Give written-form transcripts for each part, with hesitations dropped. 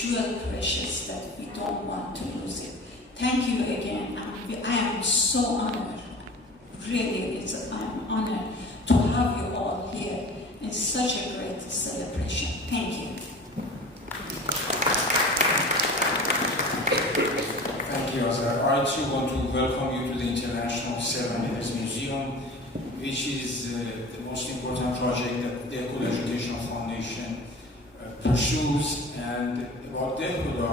jewel precious that we don't want to lose it. Thank you again. I am so honored. Really, I'm honored to have you all here in such a great celebration. Thank you. Thank you, Azhar. I too want to welcome you to the International 7 Years Museum, which is the most important project that the Equal Education Foundation pursues. And about DECODA,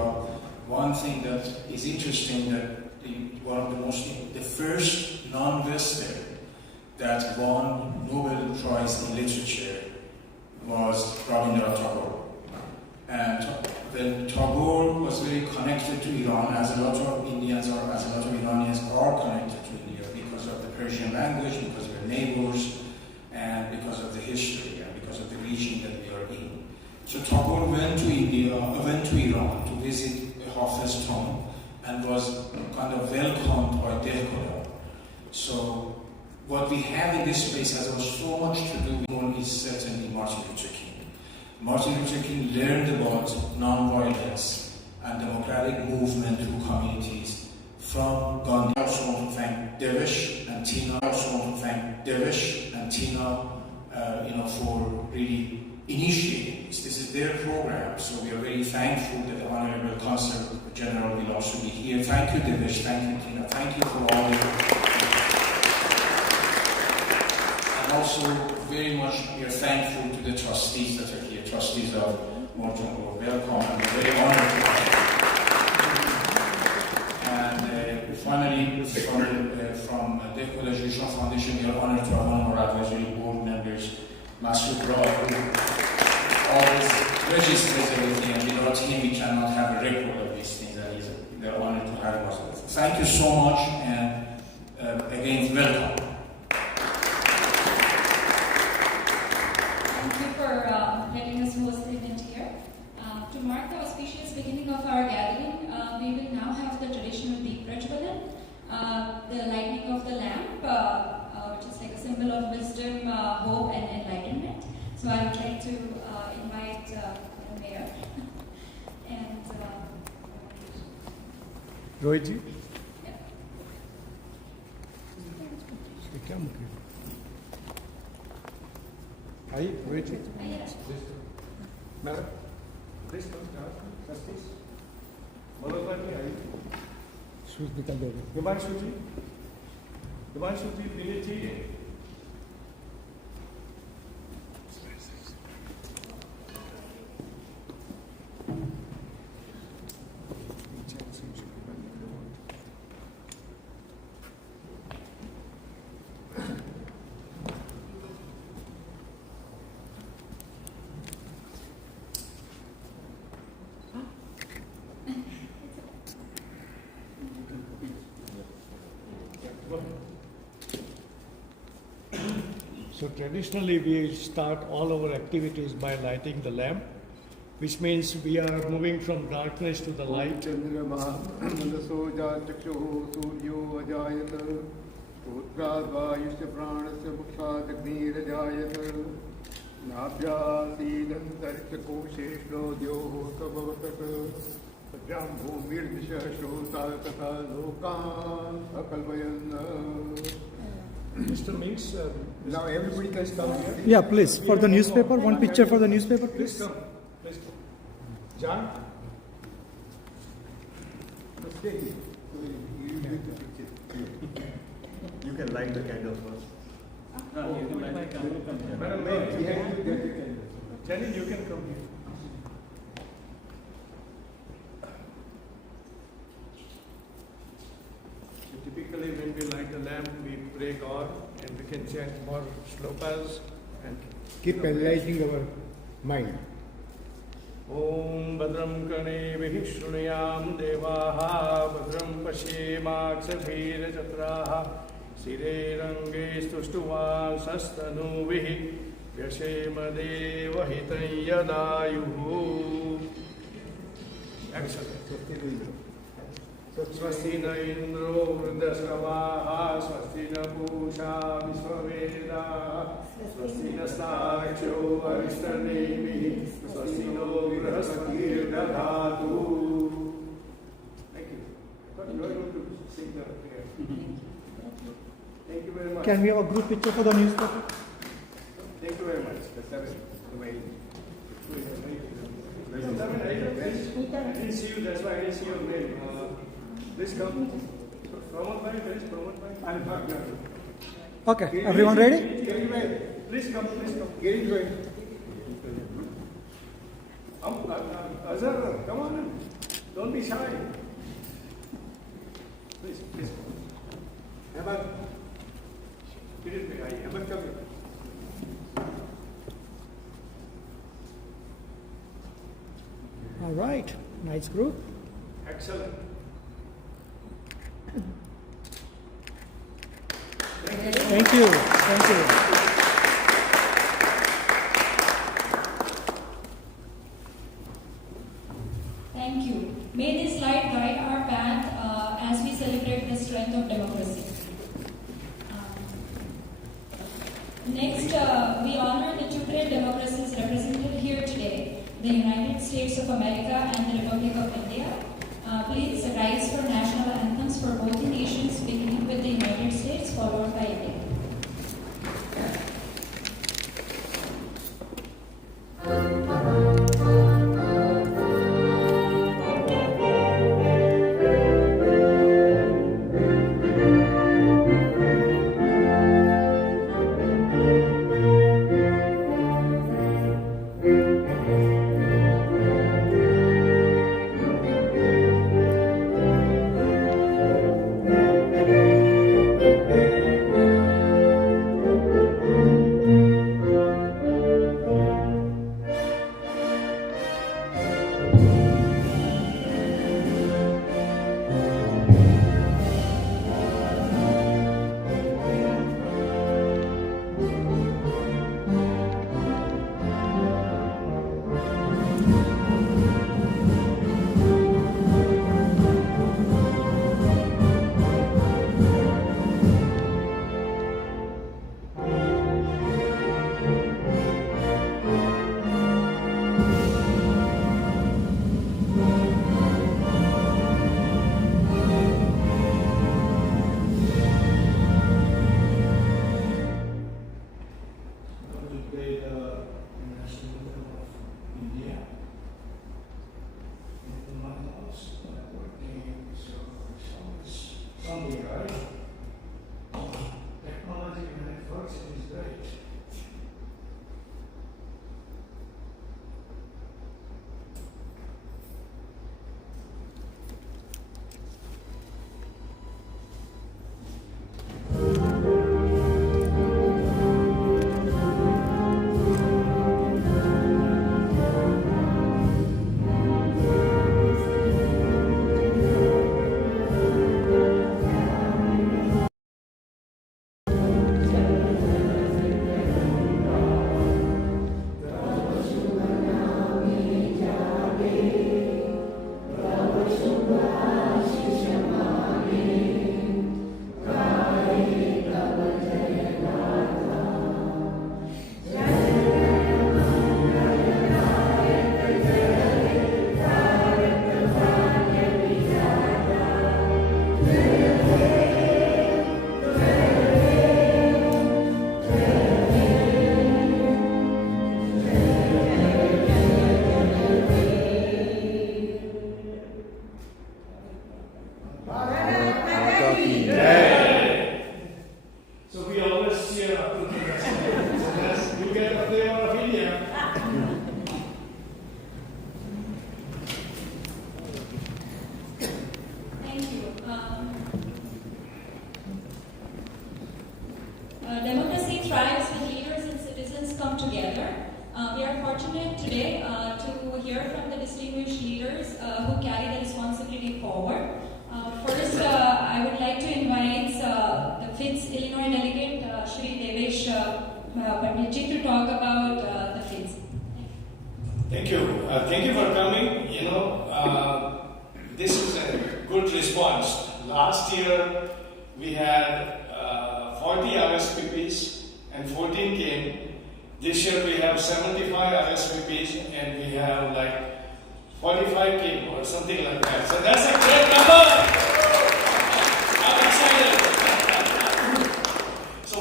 one thing that is interesting that the first non-Western that won Nobel Prize in Literature was Rabindranath Tagore. And when Tagore was very connected to Iran, as a lot of Indians or as a lot of Iranians are connected to India because of the Persian language, because we're neighbors, and because of the history, and because of the region that we are in. So Tagore went to Iran to visit Hafez's tomb and was kind of welcomed by DECODA. So what we have in this space has so much to do with is certainly Martin Luther King. Martin Luther King learned about non-violence and democratic movement through communities from Gandhi. I also want to thank Devesh and Tina. For really initiating this. This is their program, so we are very thankful that the Honorable Consul General will also be here. Thank you, Devesh. Thank you, Tina. Thank you for all your. And also, very much we are thankful to the trustees that are here, trustees of Morton, who are welcome, and we're very honored to have you. And finally, from the Equal Education Foundation, we are honored to have one of our advisory board members, Masood Rao, who always registers everything, and without him we cannot have a record of these things, and we are honored to have him. Thank you so much, and again, welcome. Thank you for letting us host the event here. To mark the auspicious beginning of our gathering, we will now have the traditional Deep Prajwalan, the lighting of the lamp, which is like a symbol of wisdom, hope, and enlightenment. So I would like to invite the mayor and Rohitji. Aye, Rohitji. Madam, please come down. Trustees. Malolani, aye. Susmita Devi. Himanshuji. Himanshuji, Vinitji. So traditionally we start all our activities by lighting the lamp, which means we are moving from darkness to the light. Mr. Meeks, now everybody can come here. Yeah, please. For the newspaper, one picture for the newspaper, please. Please come. Please come. John? You can light the candles first. Madam Mayor, Jenny, you can come here. Typically, when we light a lamp, we pray God, and we can chant more shlokas and Keep enlightening our mind. Om Badram Kane Vihishunayam Devaha Badram Pashimaksabhir Jatraha Sire Range Stustuva Sastanu Vihi Vyashema Deva Hitayadayuhu. Excellent. Swasti na Indro Vridasravaha Swasti na Pusha Visvaveda Swasti na Saksho Aristanemi Swasti no Brahaspati Dadhatu can we have a group picture for the newspaper? Thank you very much. I didn't see you, that's why I didn't see your name. Please come. Pramod bhai, where is Pramod bhai? I'm not here. Okay, everyone ready? Please come, please come. Get it going. Azhar, come on. Don't be shy. Please, please. Ahmad. Get it behind. Ahmad, come here. All right, nice group. Excellent. Thank you. Thank you. Thank you. May this light guide our path as we celebrate the strength of democracy. Next, we honor the two great democracies represented here today, the United States of America and the Republic of India. Please rise for national anthems for both the nations, beginning with the United States, followed by India. Democracy thrives when leaders and citizens come together. We are fortunate today to hear from the distinguished leaders who carry the responsibility forward. First, I would like to invite the FIIDS Illinois delegate, Shri Devesh Panditji, to talk about the FIIDS. Thank you. Thank you for coming. This is a good response. Last year, we had 40 RSVPs and 14 came. This year we have 75 RSVPs and we have like 45 came or something like that. So that's a great number. I'm excited. So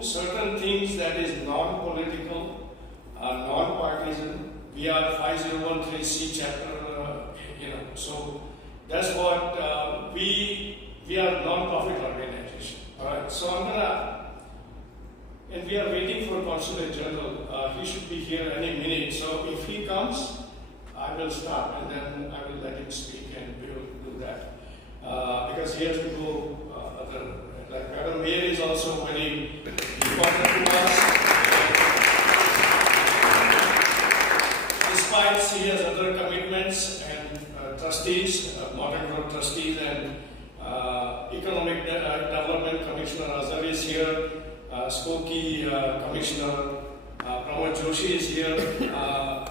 do certain things that is non-political, non-partisan. We are 5013C chapter, so that's what we are a non-profit organization. All right, so and we are waiting for Consulate General. He should be here any minute. So if he comes, I will start and then I will let him speak and we will do that. Because he has to go like Madam Mayor is also very important to us. Despite she has other commitments and trustees, Morton Group trustees and Economic Development Commissioner Azhar is here, Skokie Commissioner Pramod Joshi is here,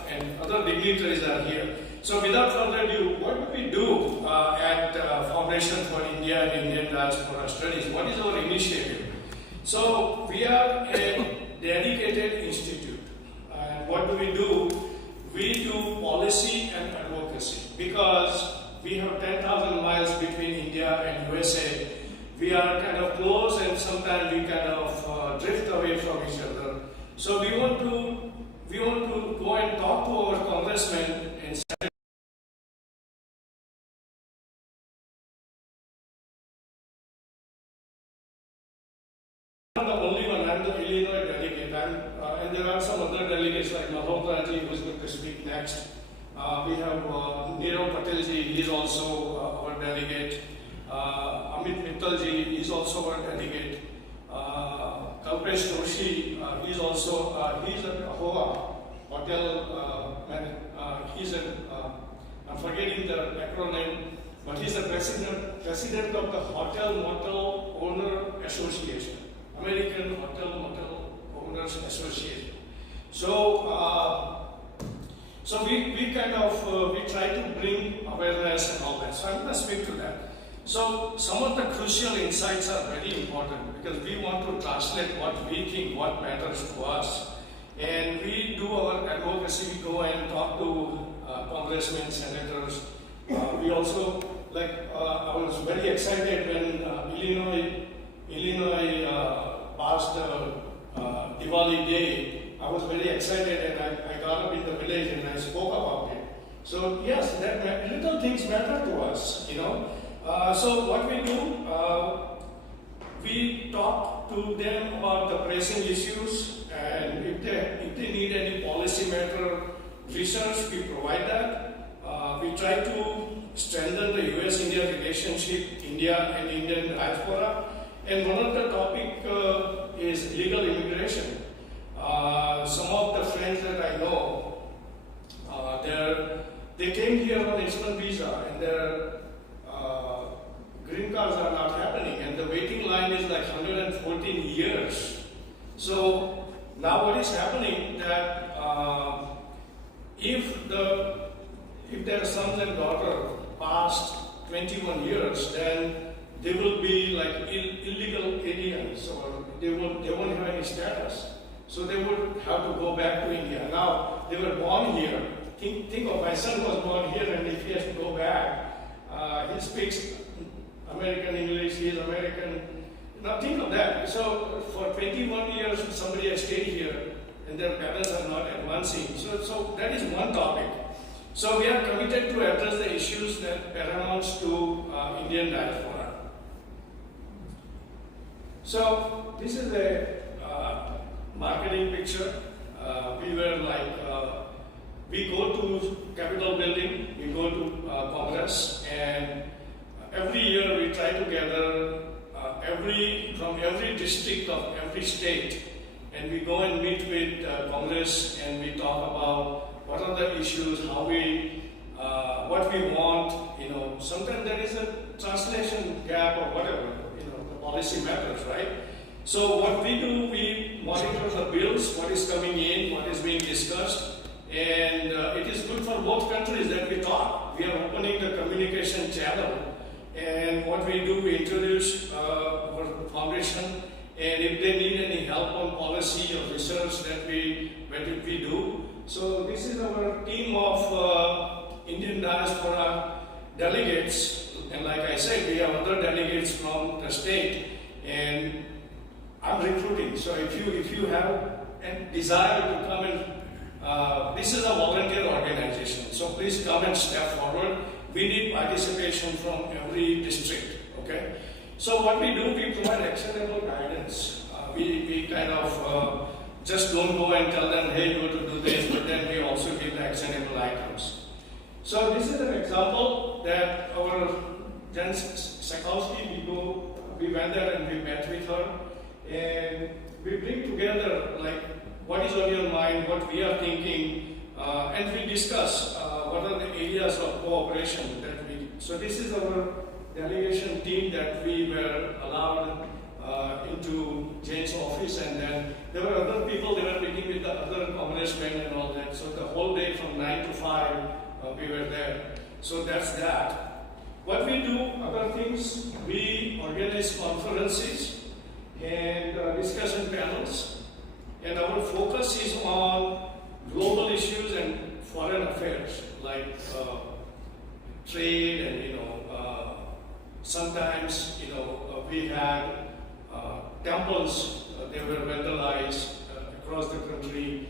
and other dignitaries are here. So without further ado, what do we do at Foundation for India and Indian Diaspora Studies? What is our initiative? So we are a dedicated institute. And what do? We do policy and advocacy because we have 10,000 miles between India and USA. We are kind of close and sometimes we kind of drift away from each other. So we want to go and talk to our congressmen and say, I'm the only one, I'm the Illinois delegate, and there are some other delegates like Malhotraji who is going to speak next. We have Nirav Patelji, he is also our delegate. Amit Mittalji is also our delegate. Kalpesh Doshi, he's also, he's a HOA, hotel, I'm forgetting the acronym, but he's the president of the Hotel Motel Owner Association, American Hotel Motel Owners Association. So we kind of, we try to bring awareness and all that. So I'm going to speak to that. So some of the crucial insights are very important because we want to translate what we think, what matters to us. And we do our advocacy, we go and talk to congressmen, senators. We also, like, I was very excited when Illinois passed Diwali Day. I was very excited and I got up in the village and I spoke about it. So yes, that little things matter to us, So what we do, we talk to them about the pressing issues, and if they need any policy matter research, we provide that. We try to strengthen the U.S.-India relationship, India and Indian diaspora, and one of the topic is legal immigration. Some of the friends that I know, they came here on H-1 visa, and their green cards are not happening, and the waiting line is like 114 years. So now what is happening that if their sons and daughters past 21 years, then they will be like illegal aliens, or they won't have any status. So they would have to go back to India. Now they were born here. Think of my son was born here, and if he has to go back, he speaks American English, he is American. Now think of that. So for 21 years, somebody has stayed here and their parents are not advancing. So that is one topic. So we are committed to address the issues that paramounts to Indian diaspora. So this is a marketing picture. We were like, we go to Capitol building, we go to Congress, and every year we try to gather from every district of every state, and we go and meet with Congress, and we talk about what are the issues, how what we want. Sometimes there is a translation gap or whatever. The policy matters, right? So what we do, we monitor the bills, what is coming in, what is being discussed, and it is good for both countries that we talk. We are opening the communication channel. And what we do, we introduce our foundation, and if they need any help on policy or research, that we do. So this is our team of Indian diaspora delegates, and like I said, we have other delegates from the state, and I'm not recruiting. So if you have a desire to come and this is a volunteer organization. So please come and step forward. We need participation from every district. Okay. So what we do, we provide actionable guidance. We kind of just don't go and tell them, hey, you have to do this, but then we also give the actionable items. So this is an example that our Jen Sakowski, we went there and we met with her, and we bring together like what is on your mind, what we are thinking, and we discuss what are the areas of cooperation that we. So this is our delegation team that we were allowed into Jane's office, and then there were other people, they were meeting with the other congressmen and all that. So the whole day from 9 to 5, we were there. So that's that. What we do, other things, we organize conferences and discussion panels, and our focus is on global issues and foreign affairs, like trade and, sometimes, we had temples, they were vandalized across the country,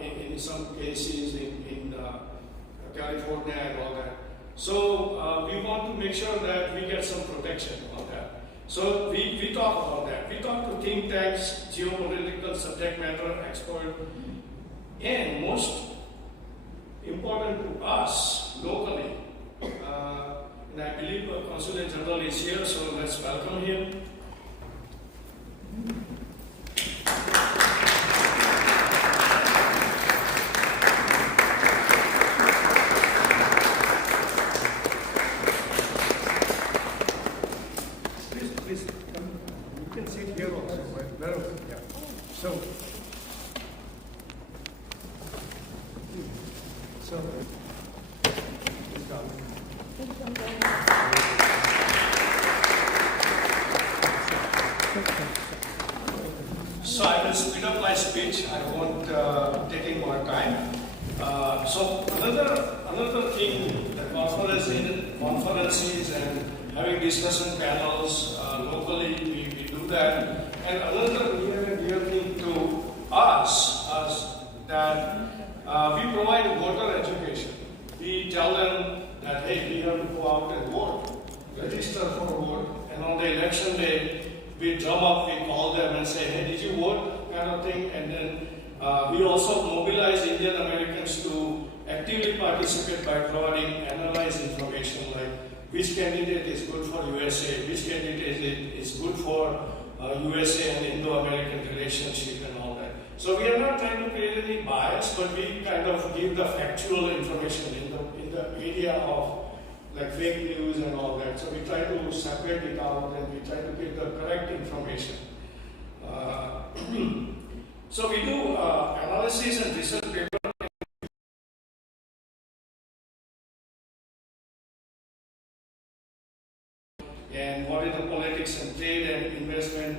in some cases in California and all that. So we want to make sure that we get some protection on that. So we talk about that. We talk to think tanks, geopolitical subject matter experts, and most important to us locally. And I believe Consulate General is here, so let's welcome him. Please come. You can sit here also. Wherever. Yeah. So. So I will speed up my speech. I won't take any more time. So another thing, the conferences and having discussion panels locally, we do that. And another near and dear thing to us that we provide voter education. We tell them that, hey, we have to go out and vote, register for a vote, and on the election day, we drum up, we call them and say, hey, did you vote, kind of thing. And then we also mobilize Indian Americans to actively participate by providing analyzed information like which candidate is good for USA, which candidate is good for USA and Indo-American relationship and all that. So we are not trying to create any bias, but we kind of give the factual information in the area of like fake news and all that. So we try to separate it out and we try to give the correct information. So we do analysis and research paper. And what is the politics and trade and investment,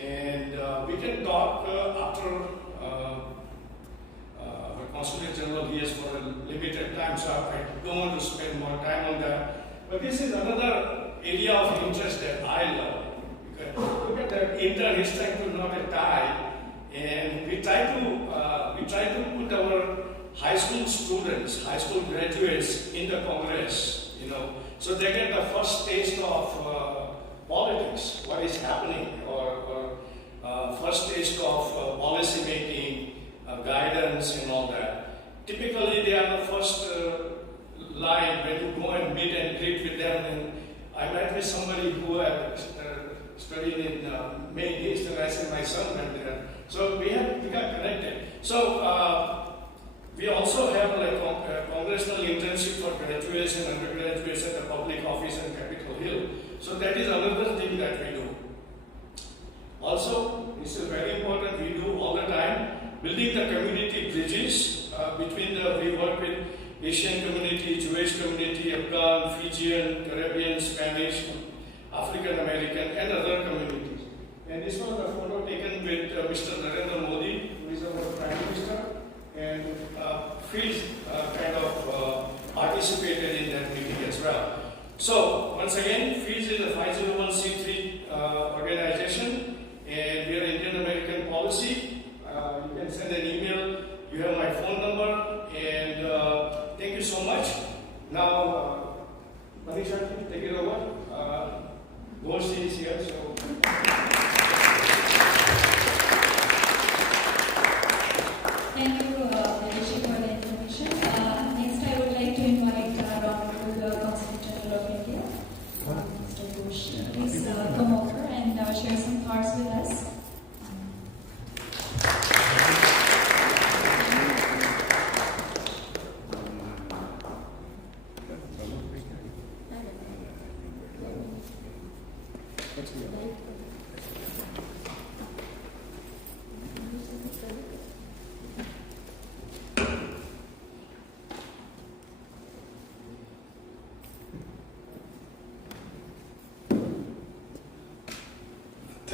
and we can talk after the Consulate General here for a limited time, so I don't want to spend more time on that. But this is another area of interest that I love. Look at that intern, he's trying to knot a tie, and we try to put our high school students, high school graduates in the Congress, so they get the first taste of politics, what is happening, or first taste of policy making, guidance and all that. Typically they are the first line when you go and meet and greet with them. And I met with somebody who had studied in Maine East, and I said my son went there. So we got connected. So we also have like congressional internship for graduates and undergraduates at the public office in Capitol Hill. So that is another thing that we do. Also, this is very important, we do all the time, building the community bridges between we work with Asian community, Jewish community, Afghan, Fijian, Caribbean, Spanish, African American, and other communities. And this was a photo taken with Mr. Narendra Modi, who is our Prime Minister, and FIIDS kind of participated in that meeting as well. So, once again, FIIDS is a 501c3 organization, and we are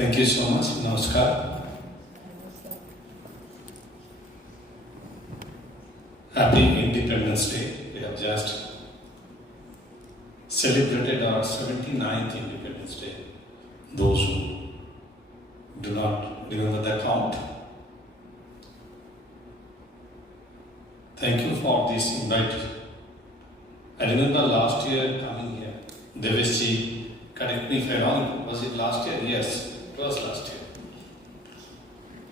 Thank you so much. Namaskar. Happy Independence Day. We have just celebrated our 79th Independence Day. Those who do not remember the count, thank you for this invite. I remember last year coming here, Deveshji, correct me if I'm wrong, was it last year? Yes, it was last year.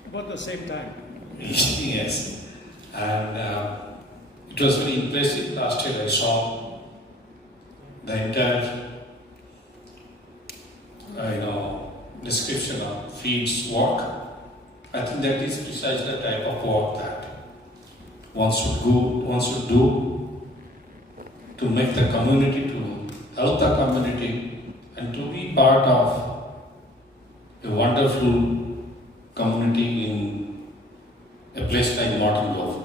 About the same time. Yes, and it was very impressive. Last year I saw the entire description of FIIDS work. I think that is precisely the type of work that one should do to make the community, to help the community, and to be part of a wonderful community in a place like Morton.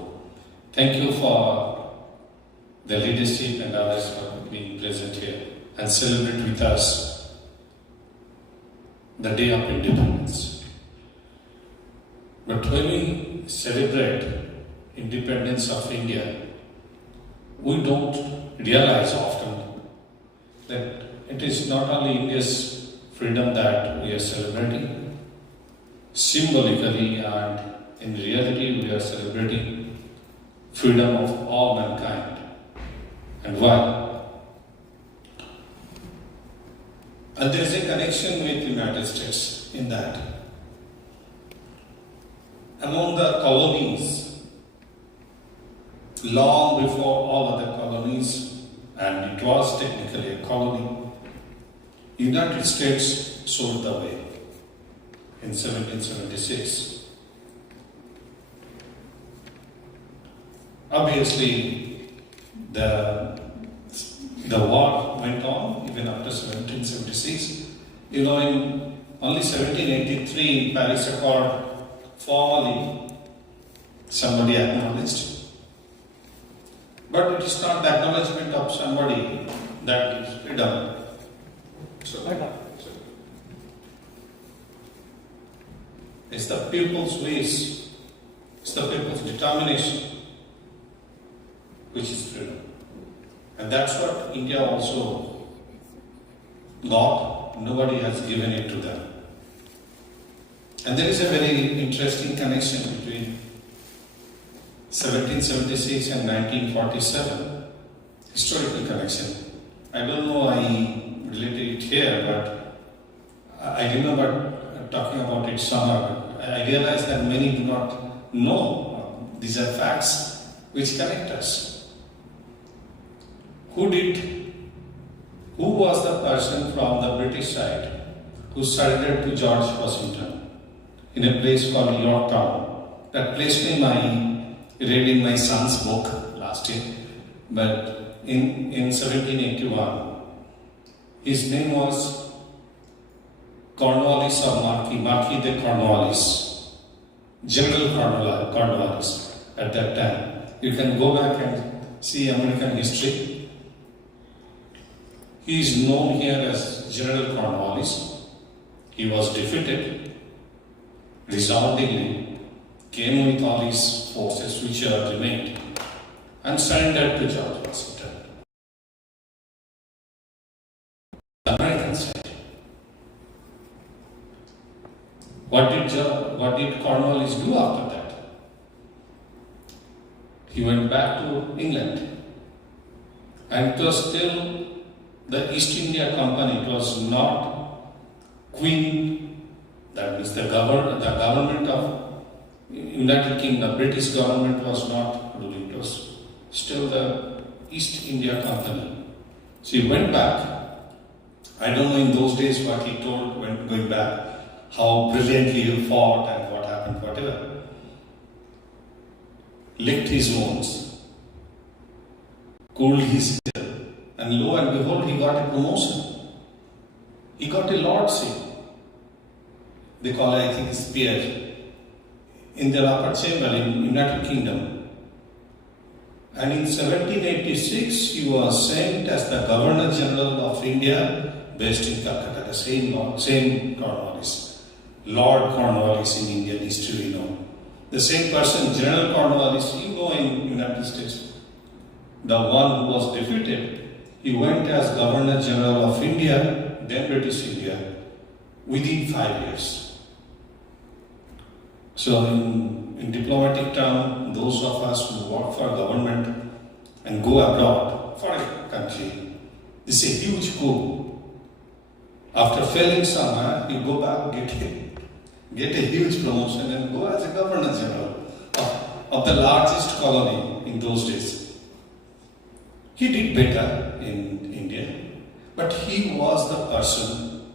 Thank you for the leadership and others for being present here and celebrate with us the Day of Independence. But when we celebrate independence of India, we don't realize often that it is not only India's freedom that we are celebrating. Symbolically and in reality, we are celebrating freedom of all mankind. And why? And there is a connection with the United States in that. Among the colonies, long before all other colonies, and it was technically a colony, United States showed the way in 1776. Obviously, the war went on even after 1776. In only 1783, in Paris Accord, formally somebody acknowledged. But it is not the acknowledgement of somebody that is freedom. It's the people's wish, it's the people's determination which is freedom. And that's what India also got. Nobody has given it to them. And there is a very interesting connection between 1776 and 1947, historical connection. I don't know I related it here, but I remember talking about it somewhere. I realized that many do not know. These are facts which connect us. Who was the person from the British side who surrendered to George Washington in a place called Yorktown? That place name I read in my son's book last year, but in 1781, his name was Cornwallis or Marquis de Cornwallis, General Cornwallis at that time. You can go back and see American history. He is known here as General Cornwallis. He was defeated resoundingly, came with all his forces which remained, and surrendered to George Washington. The American side. What did Cornwallis do after that? He went back to England, and it was still the East India Company. It was not Queen, that means the government of United Kingdom, the British government was not ruling. It was still the East India Company. So he went back. I don't know in those days what he told when going back, how brilliantly he fought and what happened, whatever. Licked his wounds, cooled his heel, and lo and behold, he got a promotion. He got a lordship. They call it, I think, peer in the upper chamber in United Kingdom. And in 1786, he was sent as the Governor General of India, based in Calcutta, the same Cornwallis. Lord Cornwallis in Indian history, you know. The same person, General Cornwallis, you know, in United States, the one who was defeated, he went as Governor General of India, then British India, within 5 years. So in diplomatic terms, those of us who work for government and go abroad for a country, this is a huge coup. After failing somewhere, you go back, get a huge promotion and go as a Governor General of the largest colony in those days. He did better in India, but he was the person,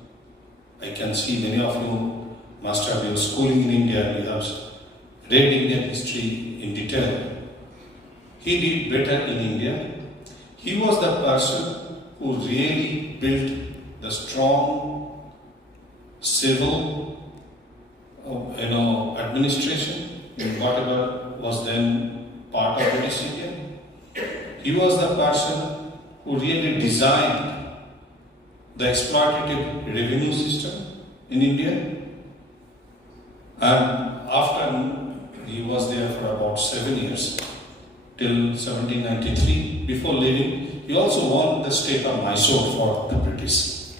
I can see many of you must have been schooling in India and you have read Indian history in detail. He did better in India. He was the person who really built the strong civil administration in whatever was then part of British India. He was the person who really designed the exploitative revenue system in India. And after he was there for about 7 years, till 1793, before leaving, he also won the state of Mysore for the British.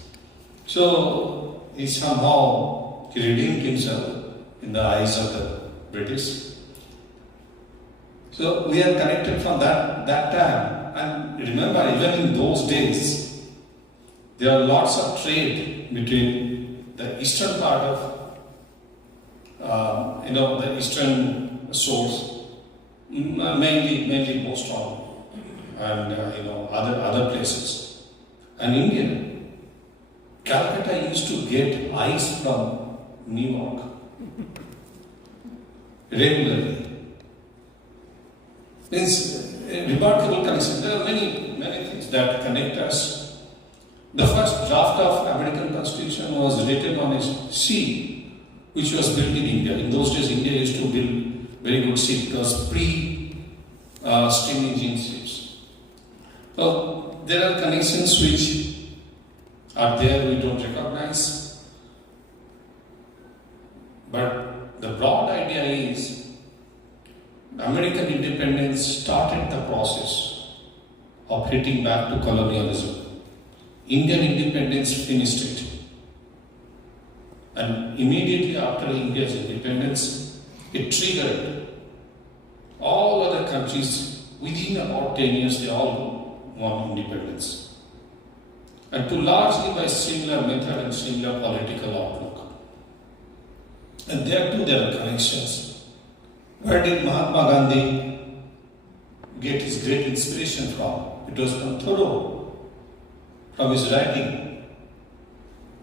So he somehow redeemed himself in the eyes of the British. So we are connected from that time. And remember, even in those days, there are lots of trade between the eastern part of the eastern source, mainly Boston and other places, and India. Calcutta used to get ice from New York regularly. It's a remarkable connection. There are many things that connect us. The first draft of American Constitution was written on a sea which was built in India. In those days, India used to build very good ships because pre-steam engine ships. So there are connections which are there we don't recognize. But the broad idea is American independence started the process of hitting back to colonialism. Indian independence finished it. And immediately after India's independence, it triggered all other countries. Within about 10 years, they all won independence. And to largely by similar method and similar political outlook. And there too there are connections. Where did Mahatma Gandhi get his great inspiration from? It was from Thoreau, from his writing.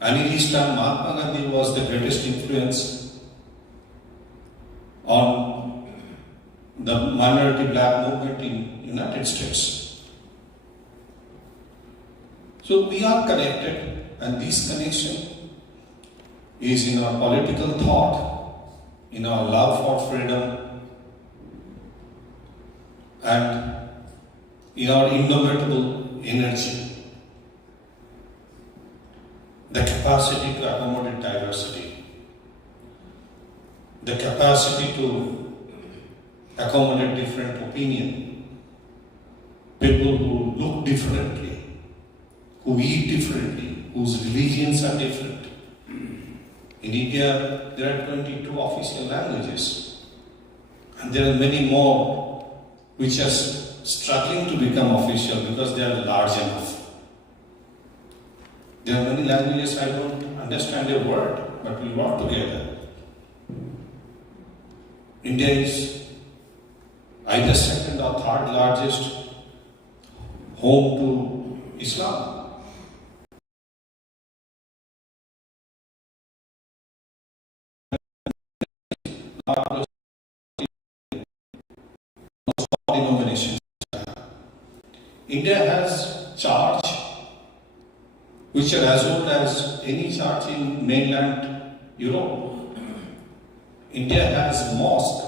And in his time, Mahatma Gandhi was the greatest influence on the minority black movement in United States. So we are connected, and this connection is in our political thought, in our love for freedom, and in our indomitable energy. The capacity to accommodate diversity, the capacity to accommodate different opinion, people who look differently, who eat differently, whose religions are different. In India, there are 22 official languages, and there are many more which are struggling to become official because they are large enough. There are many languages I don't understand a word, but we work together. India is either second or third largest home to Islam. Denominations. India has church which are as old as any church in mainland Europe. India has mosque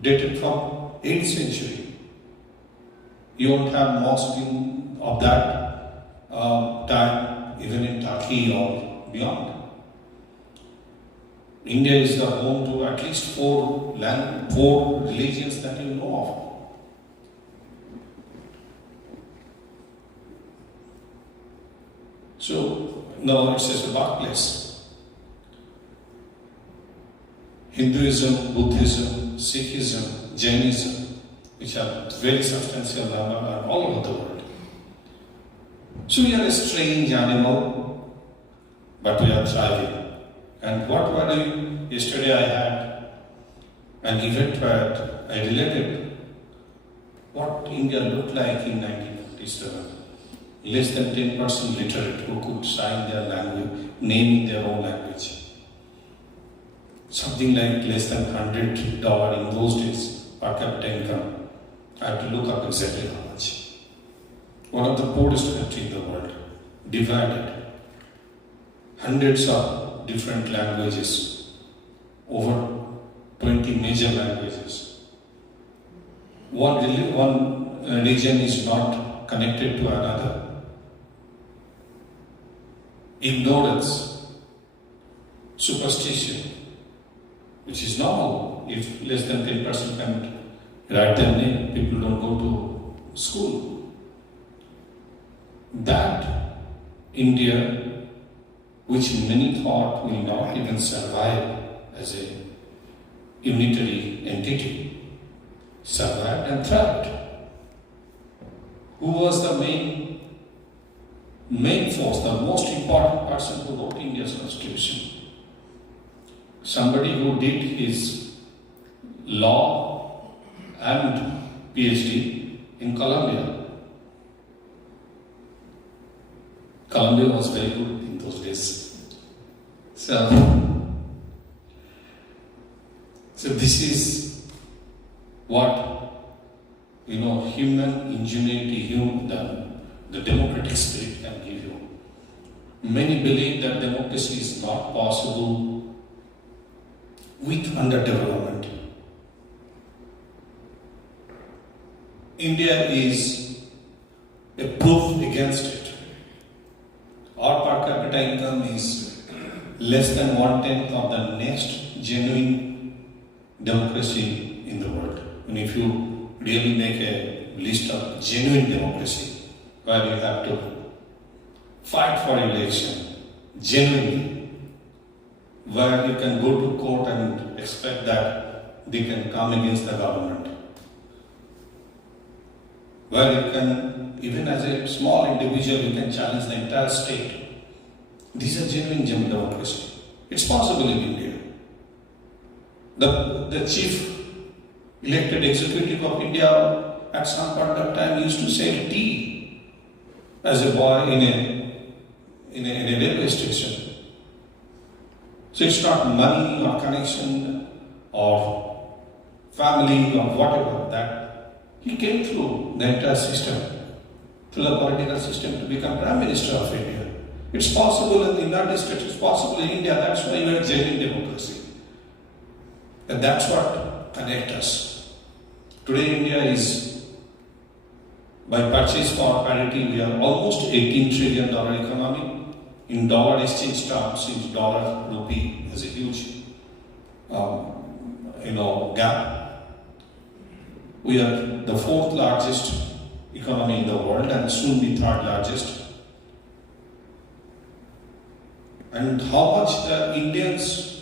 dated from 8th century. You won't have mosque of that time even in Turkey or beyond. India is the home to at least four religions that you know of. So, no, it's just a birthplace. Hinduism, Buddhism, Sikhism, Jainism, which are very substantial number all over the world. So we are a strange animal, but we are thriving. And what were doing? Yesterday I had an event where I related what India looked like in 1957. Less than 10% literate who could sign their language, name their own language. Something like less than $100 in those days per capita income. I have to look up exactly how much. One of the poorest countries in the world, divided. Hundreds of different languages, over 20 major languages. One region is not connected to another. Ignorance, superstition, which is normal. If less than 10% can write their name, people don't go to school. That India, which many thought will not even survive as a unitary entity, survived and thrived. Who was the main force, the most important person who wrote India's constitution? Somebody who did his law and PhD in Columbia. Columbia was very good in those days. So this is what, human ingenuity, the democratic spirit can give you. Many believe that democracy is not possible with underdevelopment. India is a proof against it. Our per capita income is less than 1/10 of the next genuine democracy in the world. And if you really make a list of genuine democracy, where you have to fight for election genuinely, where you can go to court and expect that they can come against the government, where you can, even as a small individual, you can challenge the entire state. These are genuine democracy. It's possible in India. The chief elected executive of India at some point of time used to sell tea as a boy in a railway station. So it's not money or connection or family or whatever that he came through the entire system, through the political system to become Prime Minister of India. It's possible in the United States, it's possible in India, that's why you have genuine democracy. And that's what connects us. Today India is, by purchase power parity, we are almost $18 trillion economy. In dollar exchange terms, in dollar rupee has a huge gap. We are the fourth largest economy in the world and soon the third largest. And how much the Indians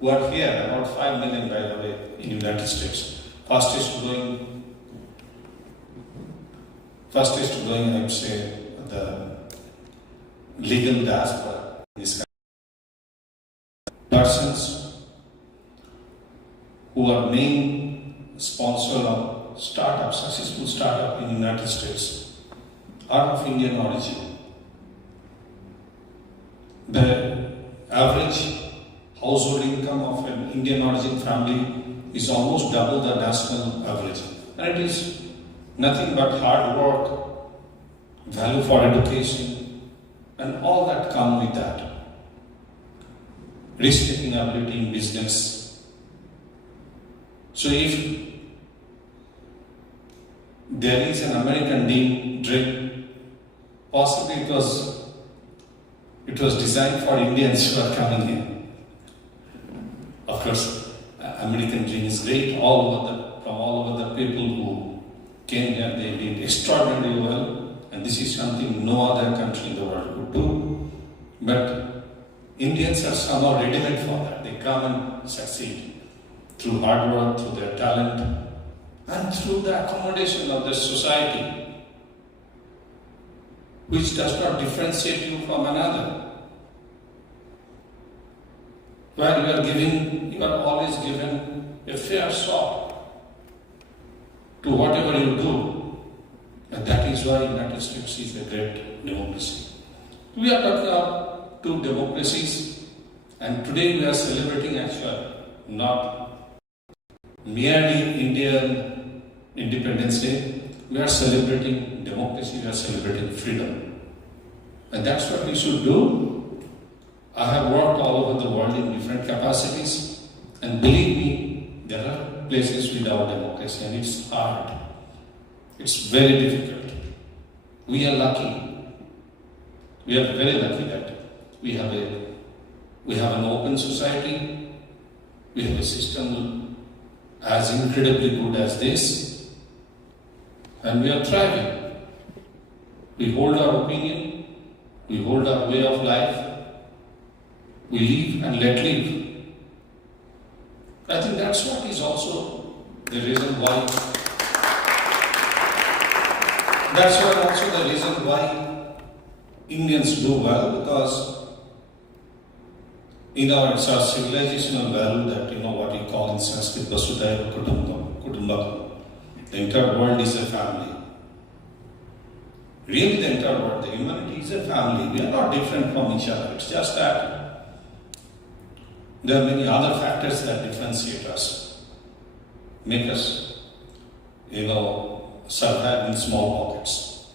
who are here, about 5 million by the way, in United States. Fastest growing, I would say, the legal diaspora in this country. Persons who are main sponsor of startups, successful startup in the United States, are of Indian origin. The average household income of an Indian origin family is almost double the national average. And it is nothing but hard work, value for education, and all that come with that. Risk-taking ability in business. So if there is an American dream, possibly it was designed for Indians who are coming here. Of course, American dream is great. From all over the people who came here, they did extraordinarily well. And this is something no other country in the world could do. But Indians are somehow ready-made for that. They come and succeed through hard work, through their talent, and through the accommodation of the society, which does not differentiate you from another. Where you are always given a fair shot to whatever you do. And that is why United States is a great democracy. We are talking about two democracies, and today we are celebrating actually not merely Indian Independence Day. We are celebrating democracy, we are celebrating freedom. And that's what we should do. I have worked all over the world in different capacities, and believe me, there are places without democracy, and it's hard. It's very difficult. We are lucky. We are very lucky that we have an open society. We have a system as incredibly good as this, and we are thriving. We hold our opinion. We hold our way of life. We live and let live. I think that's what is also the reason why. That's also the reason why Indians do well, because it's our civilizational value that what we call in Sanskrit Vasudhaiva Kutumbakam. The entire world is a family. Really, the entire world, the humanity is a family. We are not different from each other. It's just that there are many other factors that differentiate us, make us, survive in small pockets.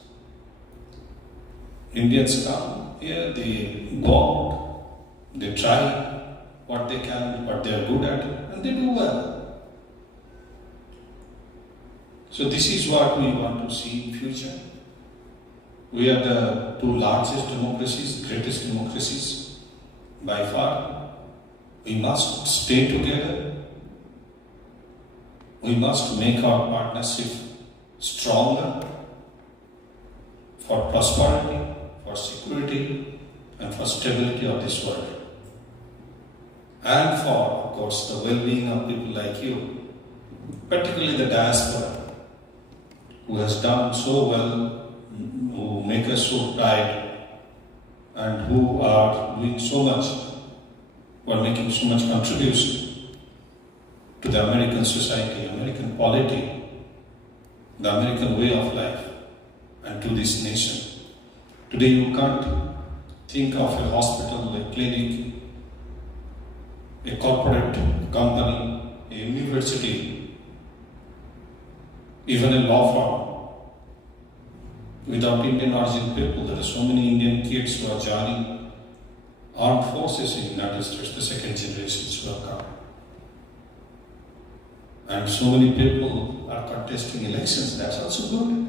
Indians come here, they go out, they try what they can, what they are good at, and they do well. So this is what we want to see in future. We are the two largest democracies, greatest democracies by far. We must stay together. We must make our partnership stronger for prosperity, for security, and for stability of this world. And for, of course, the well-being of people like you, particularly the diaspora, who has done so well, who make us so proud, and who are doing so much, who are making so much contribution to the American society, American polity, the American way of life, and to this nation. Today you can't think of a hospital, a clinic, a corporate company, a university, even a law firm without Indian origin people. There are so many Indian kids who are joining armed forces in the United States, the second generations who have come. And so many people are contesting elections. That's also good.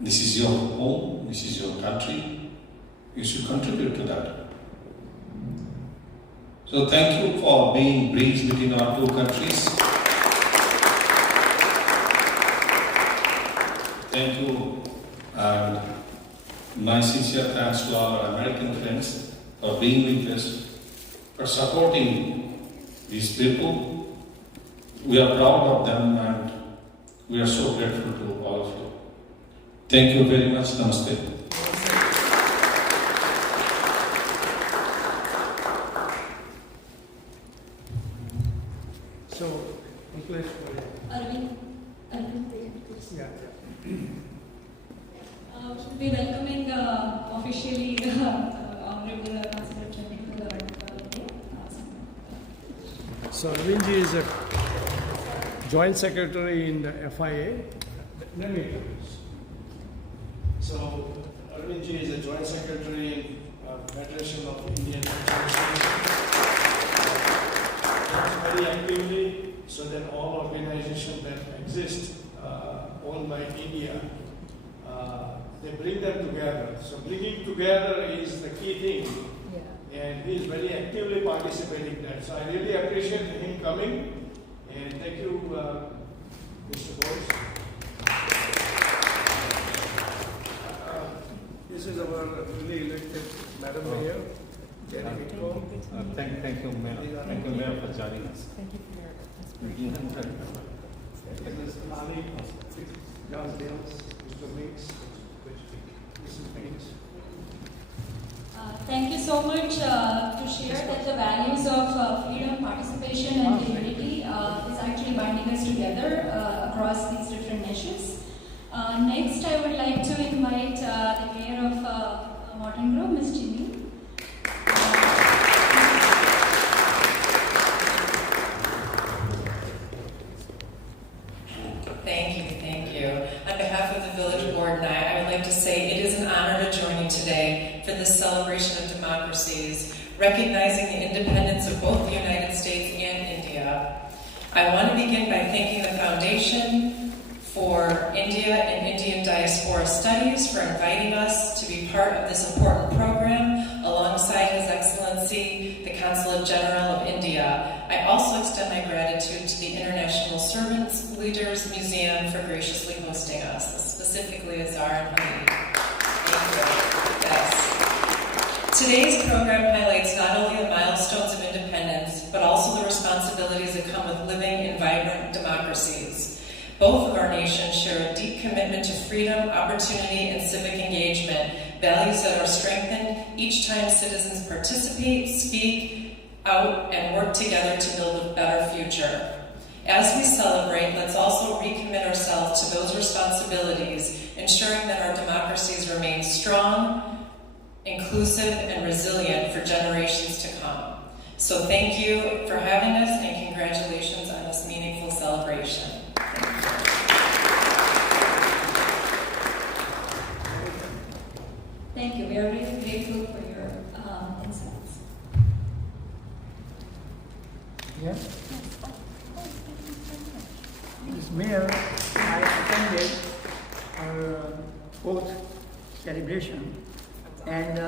This is your home, this is your country. You should contribute to that. So thank you for being bridge between our two countries. Thank you, and my sincere thanks to our American friends for being with us, for supporting these people. We are proud of them, and we are so grateful to all of you. Thank you very much. Namaste. So, Nicholas, Arvind, please. yeah. Should be welcoming officially Honorable Consulate General. So Arvindji is a Joint Secretary in the FIA. Let me introduce. So Arvindji is a Joint Secretary in Federation of Indian Associations. Very actively, so that all organizations that exist owned by India, they bring them together. So bringing together is the key thing. Yeah. and he is very actively participating in that. So I really appreciate him coming, and thank you, Mr. Bose. This is our newly elected Madam Mayor, Jenny Mitko. Thank you, Mayor. Thank you, Mayor, for joining us. Thank you for your Mrs. Ali, John Dales, Mr. Minks, Mrs. Minks. Thank you so much to share that the values of freedom, participation, and unity is actually binding us together across these different nations. Next, I would like to invite the Mayor of Morton Group, Ms. Jimmy. Thank you. On behalf of the Village Board and I would like to say it is an honor to join you today for this celebration of democracies, recognizing the independence of both the United States and India. I want to begin by thanking the Foundation for India and Indian Diaspora Studies for inviting us to be part of this important program alongside His Excellency, the Consulate General of India. I also extend my gratitude to the International Servants Leaders Museum for graciously hosting us, specifically Azar and Hamid. Thank you. Yes. Today's program highlights not only the milestones of independence, but also the responsibilities that come with living in vibrant democracies. Both of our nations share a deep commitment to freedom, opportunity, and civic engagement, values that are strengthened each time citizens participate, speak out, and work together to build a better future. As we celebrate, let's also recommit ourselves to those responsibilities, ensuring that our democracies remain strong, inclusive, and resilient for generations to come. So thank you for having us, and congratulations on this meaningful celebration. Thank you. We are really grateful for your insights. Yeah. Ms. Mayor, I attended our oath celebration, and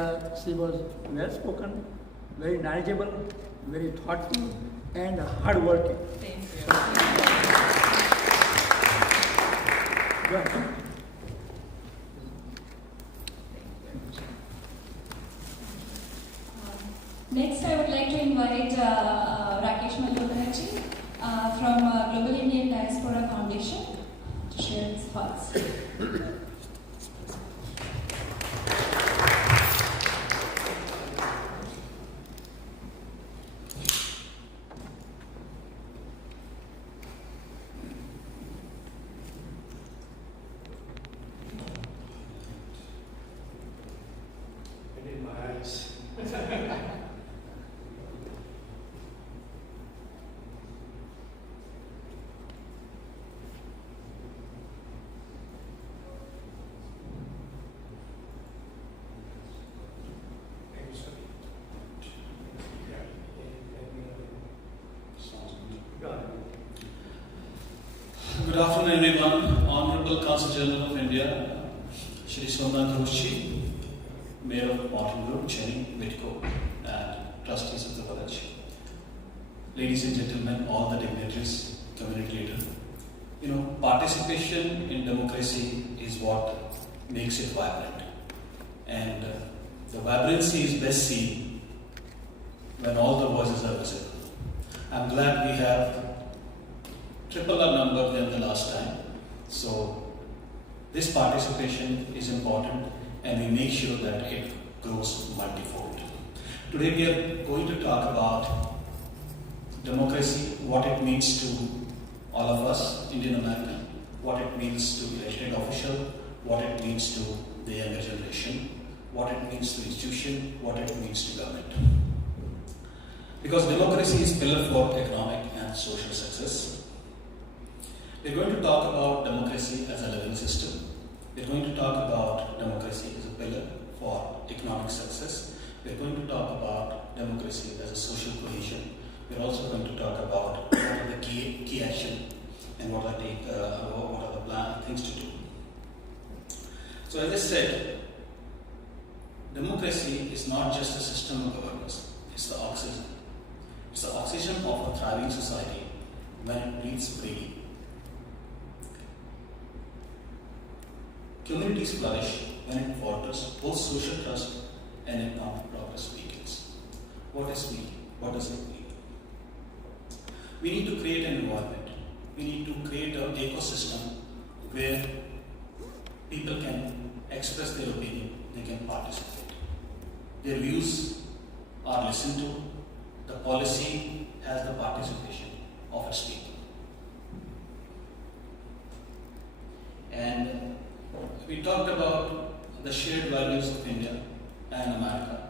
she was well spoken, very knowledgeable, very thoughtful, and hardworking. Thank you. Go ahead. Next, I would like to invite Rakesh Malhotraji from Global Indian Diaspora Foundation to share his thoughts. I need my eyes. Good afternoon, everyone. Honorable Consul General of India, Shri Somnath Ghoshi, Mayor of Morton Group, Jenny Mitko, and trustees of the village. Ladies and gentlemen, all the dignitaries, community leaders, participation in democracy is what makes it vibrant. And the vibrancy is best seen when all the voices are visible. I'm glad we have triple our number than the last time. So this participation is important, and we make sure that it grows multifold. Today we are going to talk about democracy, what it means to all of us, Indian American, what it means to elected official, what it means to the younger generation, what it means to institution, what it means to government. Because democracy is pillar for economic and social success. We're going to talk about democracy as a living system. We're going to talk about democracy as a pillar for economic success. We're going to talk about democracy as a social cohesion. We're also going to talk about what are the key action and what are the things to do. So as I said, democracy is not just a system of governance. the oxygen. It's the oxygen of a thriving society when it breathes freely. Communities flourish when it fosters both social trust and economic progress weakens. What does it mean? We need to create an environment. We need to create an ecosystem where people can express their opinion, they can participate. Their views are listened to. The policy has the participation of its people. And we talked about the shared values of India and America,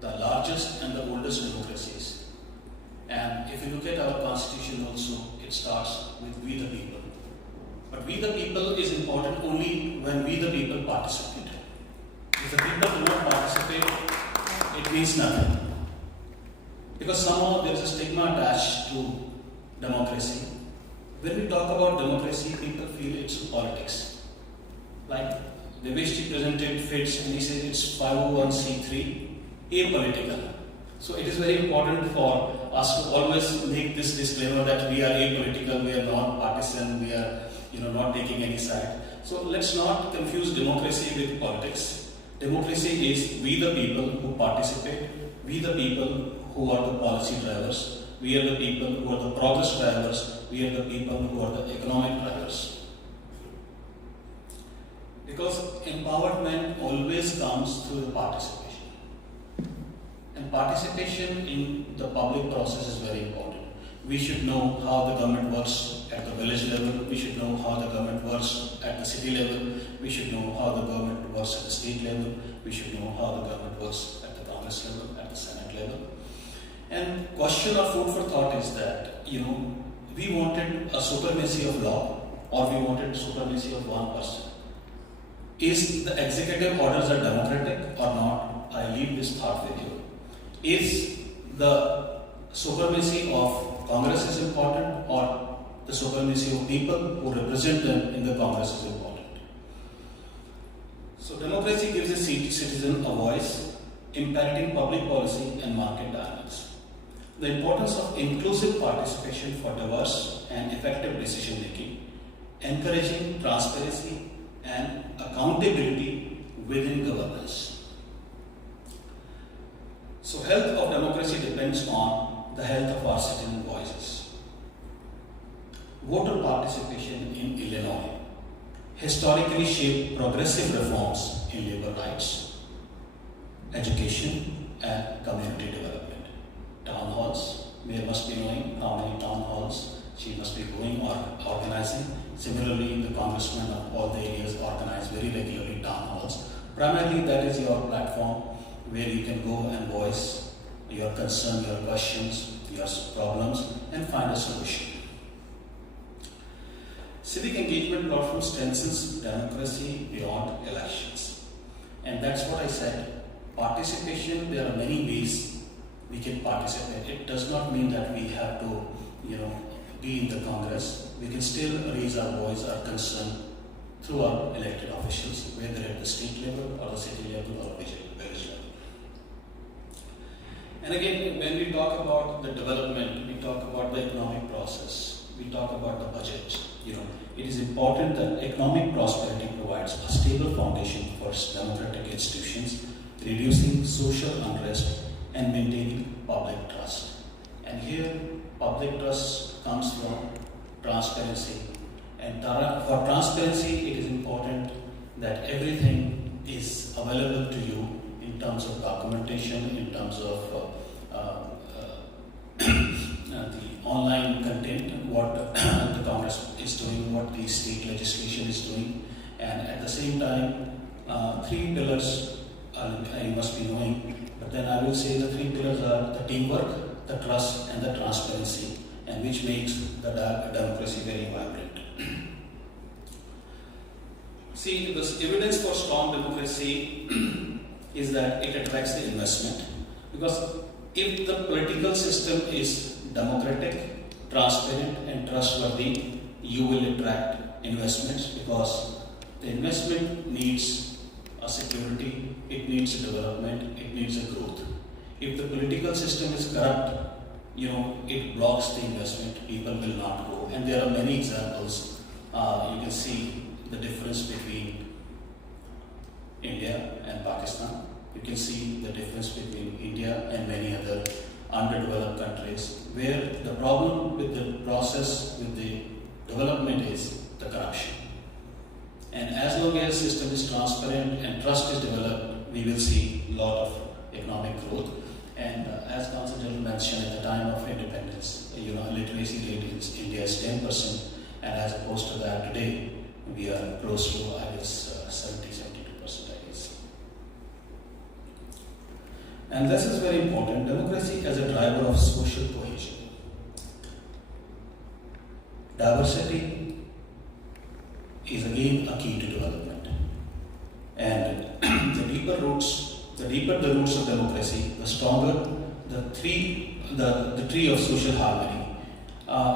the largest and the oldest democracies. And if you look at our constitution also, it starts with we the people. But we the people is important only when we the people participate. If the people do not participate, it means nothing. Because somehow there is a stigma attached to democracy. When we talk about democracy, people feel it's politics. Like Devesh presented FIIDS and he said it's 501c3, apolitical. So it is very important for us to always make this disclaimer that we are apolitical, we are not partisan, we are not taking any side. So let's not confuse democracy with politics. Democracy is we the people who participate, we the people who are the policy drivers, we are the people who are the progress drivers, we are the people who are the economic drivers. Because empowerment always comes through the participation. And participation in the public process is very important. We should know how the government works at the village level, we should know how the government works at the city level, we should know how the government works at the state level, we should know how the government works at the Congress level, at the Senate level. And question or food for thought is that, we wanted a supremacy of law or we wanted supremacy of one person. Is the executive orders are democratic or not? I leave this thought with you. Is the supremacy of Congress is important or the supremacy of people who represent them in the Congress is important? So democracy gives a citizen a voice, impacting public policy and market dynamics. The importance of inclusive participation for diverse and effective decision making, encouraging transparency and accountability within governance. So health of democracy depends on the health of our citizen voices. Voter participation in Illinois historically shaped progressive reforms in labor rights, education and community development. Town halls, Mayor must be knowing how many town halls she must be going or organizing. Similarly, the congressmen of all the areas organize very regularly town halls. Primarily, that is your platform where you can go and voice your concern, your questions, your problems, and find a solution. Civic engagement platform strengthens democracy beyond elections. And that's what I said. Participation, there are many ways we can participate. It does not mean that we have to, be in the Congress. We can still raise our voice, our concern through our elected officials, whether at the state level or the city level or village level. And again, when we talk about the development, we talk about the economic process, we talk about the budget. It is important that economic prosperity provides a stable foundation for democratic institutions, reducing social unrest and maintaining public trust. And here, public trust comes from transparency. And for transparency, it is important that everything is available to you in terms of documentation, in terms of the online content, what the Congress is doing, what the state legislation is doing. And at the same time, 3 pillars you must be knowing. But then I will say the 3 pillars are the teamwork, the trust and the transparency, and which makes the democracy very vibrant. See, the evidence for strong democracy is that it attracts the investment. Because if the political system is democratic, transparent and trustworthy, you will attract investments, because the investment needs a security, it needs a development, it needs a growth. If the political system is corrupt, it blocks the investment, people will not go. And there are many examples. You can see the difference between India and Pakistan. You can see the difference between India and many other underdeveloped countries, where the problem with the process, with the development is the corruption. And as long as the system is transparent and trust is developed, we will see a lot of economic growth. And as Council General mentioned, at the time of independence, literacy rate in India is 10%, and as opposed to that today, we are close to, I guess, 72%, I guess. And this is very important, democracy as a driver of social cohesion. Diversity is again a key to development. And the deeper the roots of democracy, the stronger the tree of social harmony.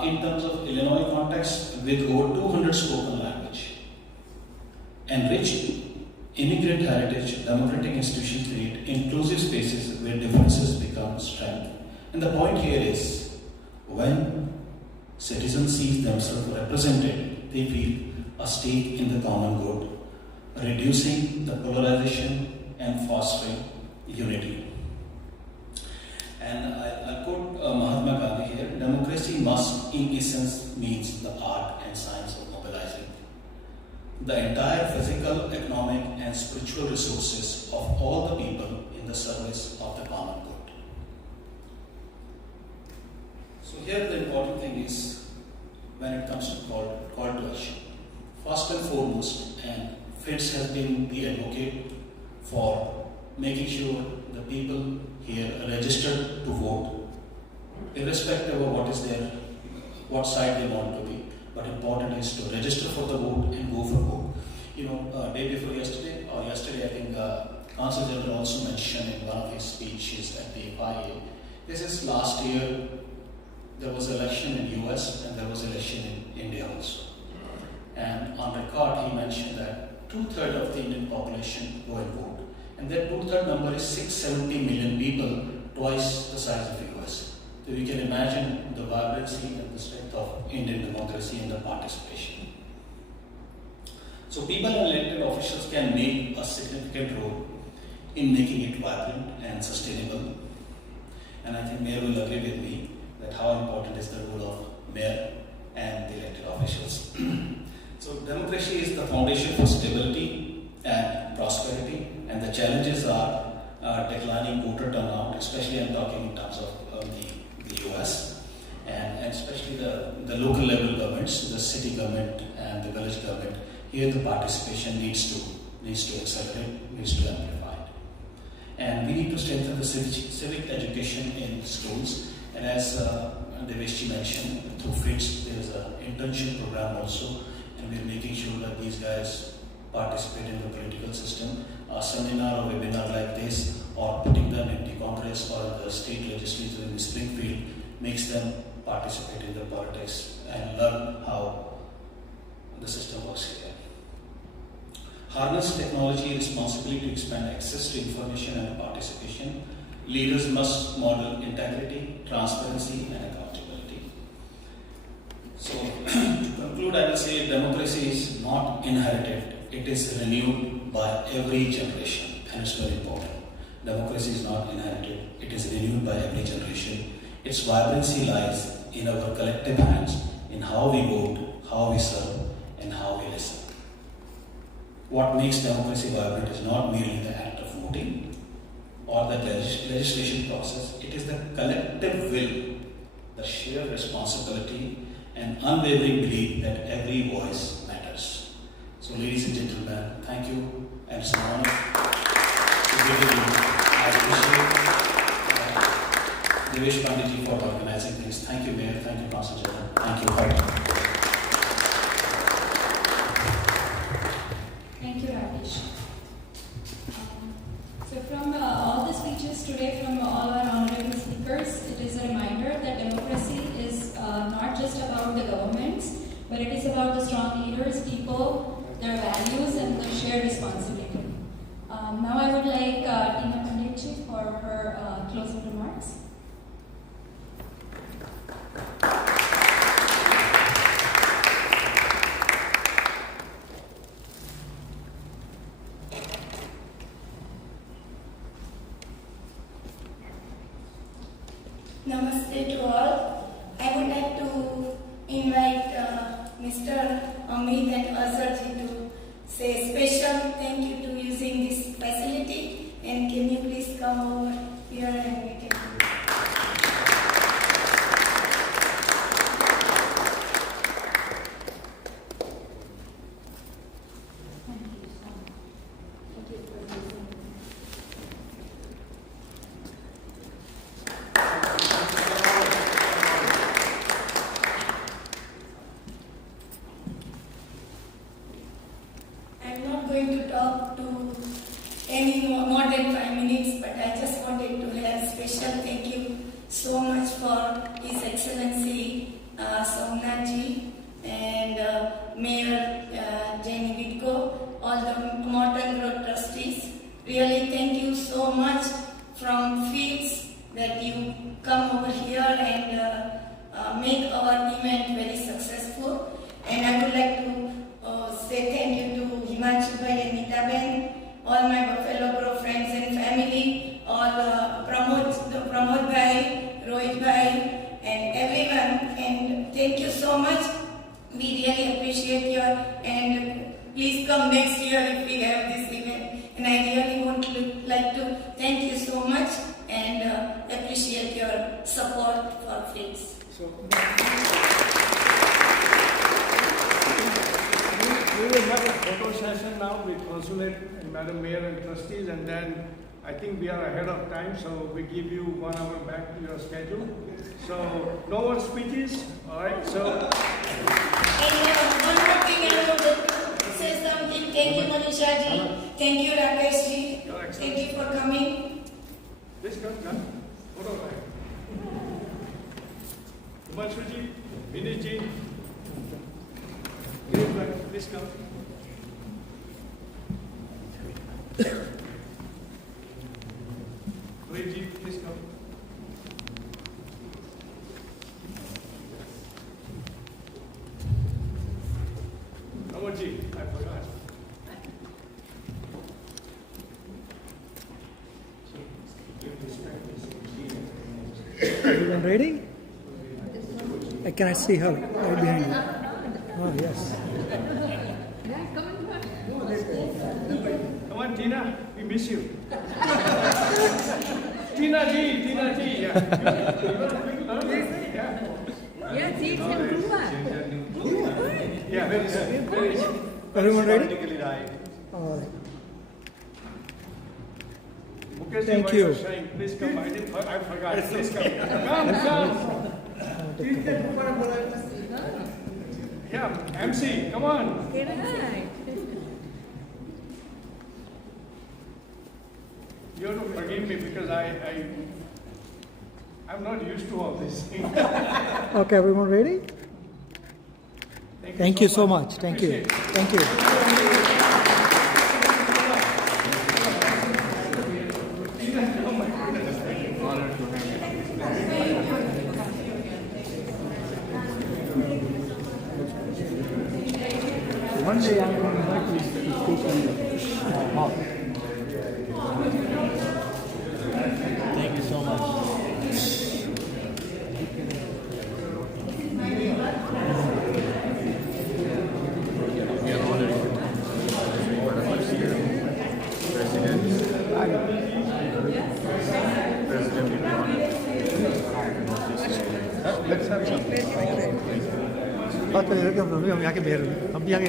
In terms of Illinois context, with over 200 spoken language, enriched immigrant heritage, democratic institutions create inclusive spaces where differences become strength. And the point here is, when citizens see themselves represented, they feel a stake in the common good, reducing the polarization and fostering unity. And I'll quote Mahatma Gandhi here: democracy must, in essence, means the art and science of mobilizing the entire physical, economic, and spiritual resources of all the people in the service of the common good. So here the important thing is, when it comes to call to action, first and foremost, and FIIDS has been the advocate for making sure the people here are registered to vote, irrespective of what side they want to be. But important is to register for the vote and go for vote. Day before yesterday, or yesterday, I think Consul General also mentioned in one of his speeches at the FIA. This is last year. There was election in US and there was election in India also. And on record, he mentioned that 2/3 of the Indian population go and vote. And that 2/3 number is 670 million people, twice the size of the US. So you can imagine the vibrancy and the strength of Indian democracy and the participation. So people and elected officials can make a significant role in making it vibrant and sustainable. And I think Mayor will agree with me that how important is the role of Mayor and the elected officials. So democracy is the foundation for stability and prosperity, and the challenges are declining voter turnout, especially I'm talking in terms of the US, and especially the local level governments, the city government and the village government. Here the participation needs to accelerate, needs to amplify. And we need to strengthen the civic education in schools. And as Deveshji mentioned, through FIIDS there is an internship program also, and we are making sure that these guys participate in the political system. A seminar or webinar like this, or putting them in the Congress or the state legislature in Springfield, makes them participate in the politics and learn how the system works here. Harness technology responsibly to expand access to information and participation. Leaders must model integrity, transparency, and accountability. So, to conclude, I will say democracy is not inherited, it is renewed by every generation, and it's very important. Democracy is not inherited, it is renewed by every generation. Its vibrancy lies in our collective hands, in how we vote, how we serve, and how we listen. What makes democracy vibrant is not merely the act of voting or the legislation process, it is the collective will, the shared responsibility, and unwavering belief that every voice matters. So, ladies and gentlemen, thank you, and it's an honor to be with you. I appreciate Devesh Panditji for organizing this. Thank you, Mayor. Thank you, Council General. Thank you. Thank you, Rajesh. So from all the speeches today from all our honorable speakers, it is a reminder that democracy is not just about the governments, but it is about the strong leaders, people, their values, and the shared responsibility. Now I would like Tina Panditji for her closing remarks. Namaste to all. I would like to invite Mr. Amit and Azharji to say a special thank you to using this facility, and can you please come over here and we can going to talk to any more than 5 minutes, but I just wanted to have special thank you so much for His Excellency Somnathji and Mayor Jenny Vidko, all the Morton Road trustees. Really thank you so much from FIIDS that you come over here and make our event very successful. And I would like to say thank you to Himanshu Bhai and Nita Ben, all my fellow Bro friends and family, all Pramod Bhai, Rohit Bhai, and everyone. And thank you so much. We really appreciate your, and please come next year if we have this event. And I really want to like to thank you so much and appreciate your support for FIIDS. We will have a photo session now with Consulate and Madam Mayor and trustees, and then I think we are ahead of time, so we give you 1 hour back to your schedule. So no more speeches, all right? So. And one more thing I wanted to say something. Thank you, Manisha ji. Thank you, Rakesh ji. Thank you for coming. Please come. Photo time. Himanshu ji, Vinay ji. Please come. Ji, please come. Ji, I forgot. Everyone ready? Can I see her right behind you? Oh, yes. Come on, Tina, we miss you. Tina G, yeah. Yes, it's Yeah, very good. Everyone ready? All right. Thank you. Please come. I forgot. Please come. Yeah, MC, come on. You have to forgive me because I'm not used to all these things. Okay, everyone ready? Thank you so much. Thank you. Thank you. One day I'm going to invite you to speak on the hall. Thank you so much. Let's have some. हम यहाँ के बेर हम यहाँ के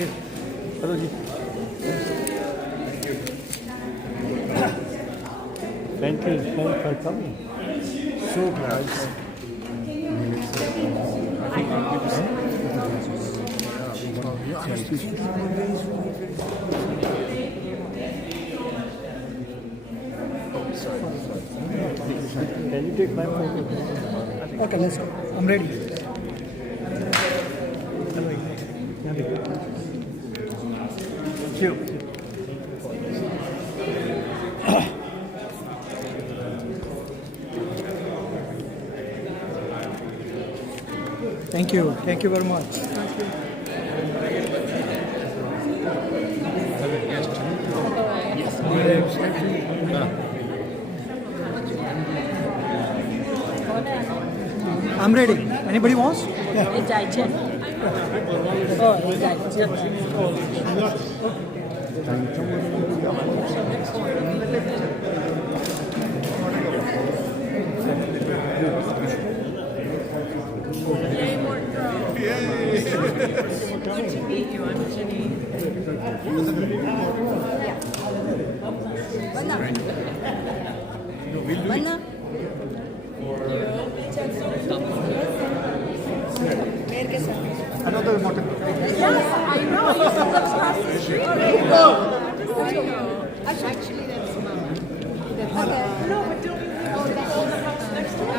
hello जी Thank you for coming. So glad. Can you take my photo? Okay, let's go. I'm ready. Thank you. Thank you. Thank you very much. I'm ready. Anybody wants? Yeah. Yay, Morton. Good to meet you. I'm Janine. Another Morton. Yes, I know. You used to live across the street. Actually, that's Mama. No, but don't you live in the house next to us?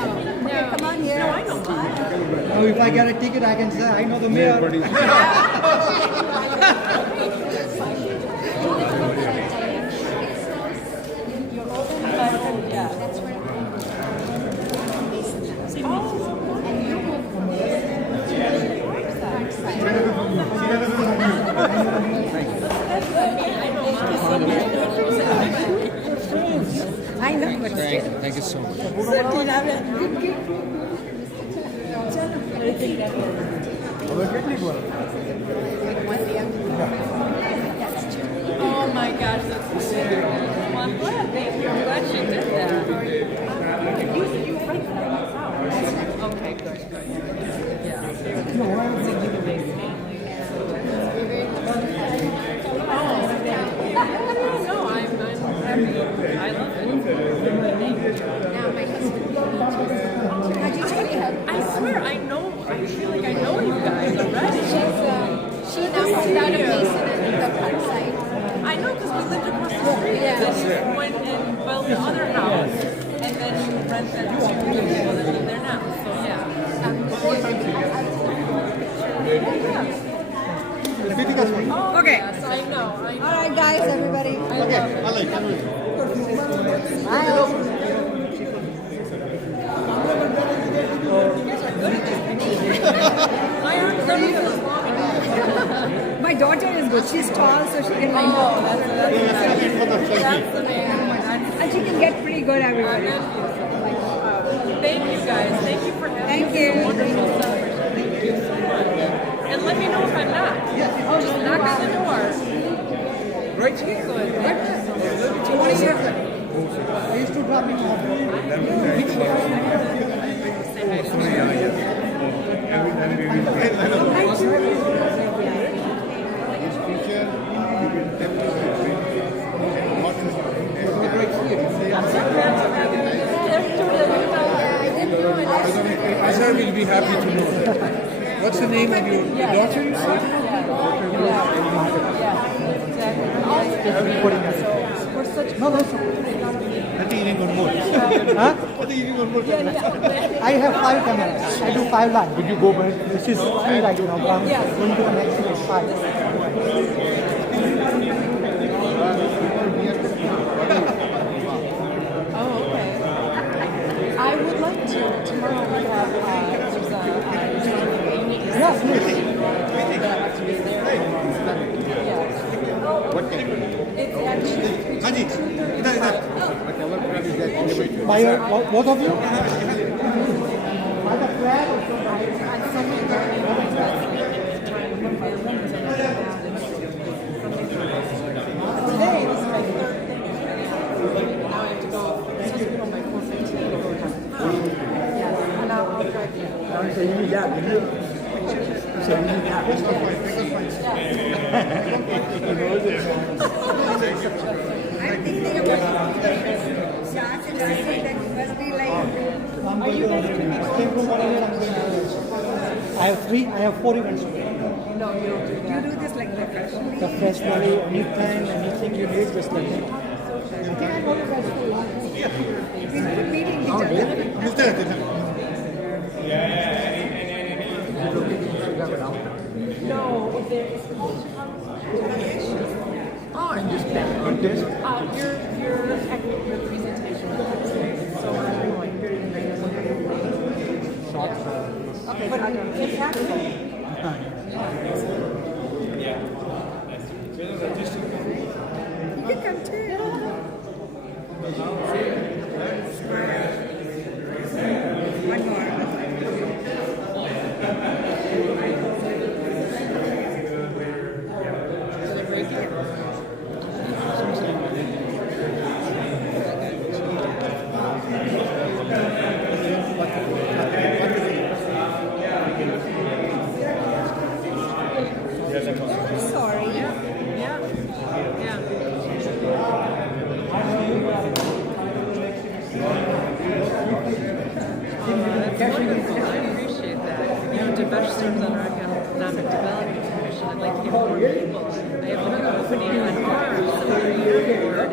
No. Come on here. No, I know Mama. Oh, if I get a ticket, I can say I know the mayor. I know. Thank you so much. Oh my gosh, that's so good. Well, I'm glad. Thank you. I'm glad she did that. You write that out. Okay, good. Yeah. No, I'm happy. I love it. Now my husband. I swear, I feel like I know you guys already. She now moved out of Mason and the park site. I know because we lived across the street. Then you went and built the other house, and then you rent that to the people that live there now. So yeah. Okay. Yes, I know. All right, guys, everybody. My daughter is good. She's tall, so she can like. Oh, that's the main one. And she can get pretty good, everybody. Thank you guys. Thank you for having Thank us. you. It's a wonderful celebration. Thank you so much. And let me know if I'm not. Oh, just knock on the door. Right here. Good. Thank you. 20 years ago. I used to drop it Azhar will be happy to know that. What's the name of your daughter, you said? Everybody has it. We're such No, that's I think you need one more. Huh? I think you need one more camera. I have 5 cameras. I do 5 lines. Would you go back? This is 3 right now. I'm going to the next one is 5. Oh, okay. I would like to. Tomorrow we have there's a Amy. Yes, What it's actually by your, both of you? By the flag or today this is my 3rd thing. Now I have to go. It's supposed to be home by 4:15 to go to yes, and I'll drive you. So you need that, you know? So you need that. I'm thinking about shots and I think that you must be like. Are you guys going to be I have 3, I have 4 events. No, you don't do that. You do this like professionally. Professionally, anything you need, just like that. I think I know the professionally. We keep meeting each other. No, if there is oh, and just your presentation. So I'm going. Okay, but it's happening. Yeah. You can come too. One more. Sorry. Yeah. That's wonderful. I appreciate that. You know, Devesh serves on our Economic Development Commission. I'd like to hear more people. I have another opening on our Auxiliary Board.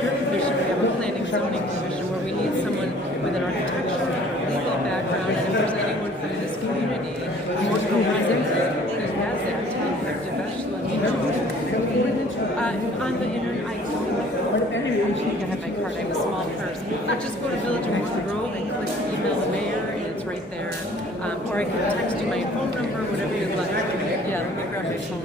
Your commission, we have a Planning Zoning Commission where we need someone with an architectural, legal background, and if there's anyone from this community who represents who has that, Devesh, let me know. On the internet, I have my card. I have a small purse. Just go to Village of Morton Grove and click email the mayor, and it's right there. Or I can text you my phone number, whatever you'd like. Yeah, let me grab my phone.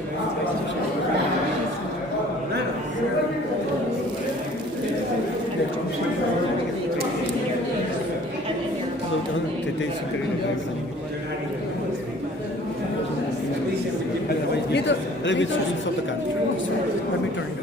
Let me turn it.